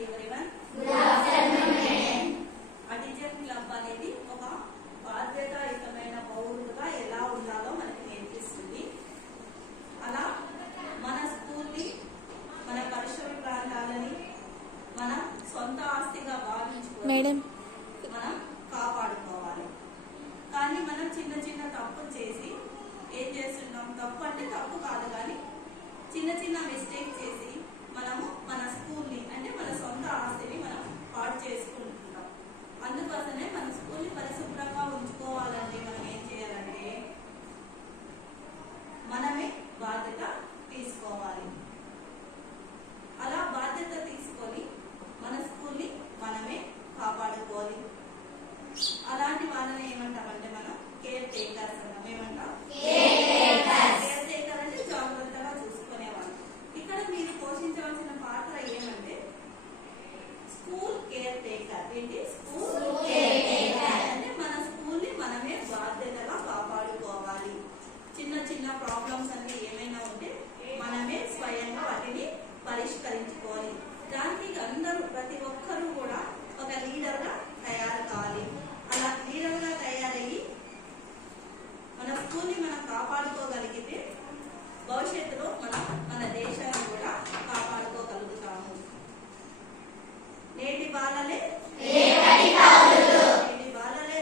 Everyone autism club అనేది ఒక బాధ్యతాయుతమైన పౌరులుగా ఎలా ఉండాలో మనకి నేర్పిస్తుంది. అలా మన స్కూల్ని, మన పరిసర ప్రాంతాలని మన సొంత ఆస్తిగా భావించుకొని మనం కాపాడుకోవాలి. కానీ మనం చిన్న చిన్న తప్పులు చేసి ఏం చేస్తున్నాం? తప్పు అంటే తప్పు కాదు, కానీ చిన్న చిన్న మిస్టేక్ చేసి మనము మన స్కూల్ని అంటే మన సొంత ఆస్తిని మనం పాడు చేసుకుంటున్నాం. అందుకోసమే మన స్కూల్ని పరిశుభ్రంగా ఉంచుకోవాలంటే మనం ఏం చేయాలంటే మనమే బాధ్యత తీసుకోవాలి. అలా బాధ్యత తీసుకొని మన స్కూల్ని మనమే కాపాడుకోవాలి. అలాంటి వాళ్ళని ఏమంటామంటే మనం కేర్ టేకర్స్ అన్నాం. ఏమంటాం? కేర్ టేకర్ అంటే జాగ్రత్తగా చూసుకునేవాళ్ళు. ఇక్కడ మీరు పోషించవలసిన పాత్ర ఏమంటే స్కూల్ కేర్ టేకర్. ఏంటి? స్కూల్ కేర్ టేకర్ అంటే మన స్కూల్ని మనమే బాధ్యతగా కాపాడుకోవాలి. చిన్న చిన్న ప్రాబ్లమ్స్ అన్ని ఏమైనా ఉంటే మనమే స్వయంగా వాటిని పరిష్కరించుకోవాలి. దానికి అందరూ ప్రతి ఒక్కరూ కూడా ఒక లీడర్ గా తయారు కావాలి. అలా లీడర్ గా తయారయ్యి మన స్కూల్ని మనం కాపాడుకోగలిగితే భవిష్యత్తులో మనం మన దేశాన్ని కూడా కాపాడుకోగలుగుతాము. నేటి బాలలే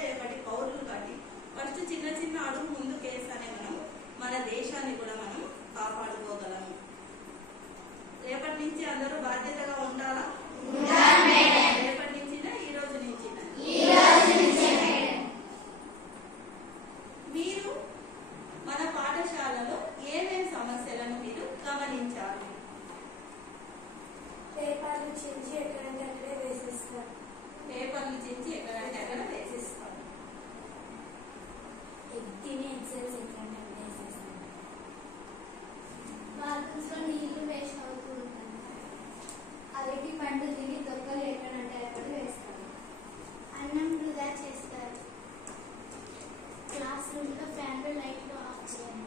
రేపటి పౌరులు. కాబట్టి ఫస్ట్ చిన్న చిన్న అడుగు ముందు కేసానే మనం మన దేశాన్ని కూడా మనం కాపాడుకోగలము. రేపటి నుంచి అందరూ బాధ్యతగా ఉండాలా? రేపటి నుంచి ఈ రోజు నుంచి మీరు మన పాఠశాలలో ఏమేమి సమస్యలను మీరు గమనించాలి? పేపర్లు చించి ఎక్కడంటే అక్కడే వేసేస్తారు. పేపర్లు చించి ఎక్కడంటే అక్కడ వేసేస్తారు. తిని ఎగ్జామ్స్ ఎక్కడంటే అక్కడ వేసేస్తారు. బాత్రూమ్స్ లో నీళ్లు వేస్ట్ అవుతూ ఉంటాయి. అరటి పండు తిని తొక్కలు ఎక్కడంటే అక్కడ వేస్తారు. అన్నం వృధా చేస్తారు. క్లాస్ రూమ్ లో ఫ్యాన్లు లైట్లు ఆఫ్ చేయాలి.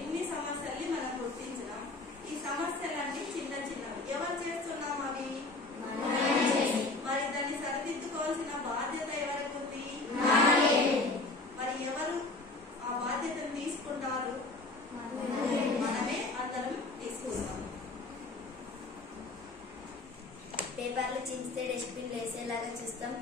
ఇన్ని సమస్యల్ని మనం గుర్తించినాం. ఈ సమస్యలన్నీ చిన్న చిన్నవి. ఎవరు చేస్తున్నాం అవి? మరి దాన్ని సరిదిద్దుకోవాల్సిన బాధ్యత ఎవరికి ఉంది? మరి ఎవరు ఆ బాధ్యతను తీసుకుంటారు? మనమే అందరం తీసుకుంటాం. పేపర్లు చించితే డస్ట్బిన్ వేసేలాగా చూస్తాం.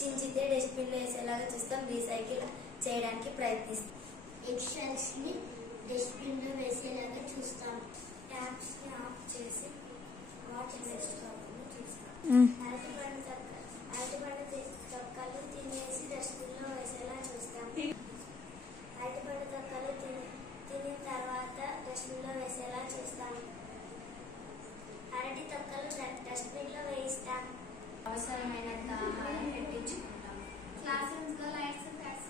చించితే డస్ట్బిన్ వేసేలాగా చూస్తాం. రీసైకిల్ చేయడానికి ప్రయత్నిస్తాం. ఎగ్షెల్స్ ని డస్ట్బిన్ లో వేసేలాగా చూస్తాం. ట్యాప్స్ ని ఆఫ్ చేసి వాటర్ వేసుకోవాలని చూస్తాం. అరటిపండు తొక్కలు తినేసి డస్ట్బిన్ లో వేసేలా చూస్తాం. అరటిపండు తొక్కలు తినిన తర్వాత డస్ట్బిన్ లో వేసేలా చూస్తాం. అరటి తొక్కలు డస్ట్బిన్ లో వేయిస్తాం. అవసరమైనంత ఆహారం పెట్టించుకుంటాం. క్లాస్ రూమ్స్ లో లైట్స్ ఫ్యాన్స్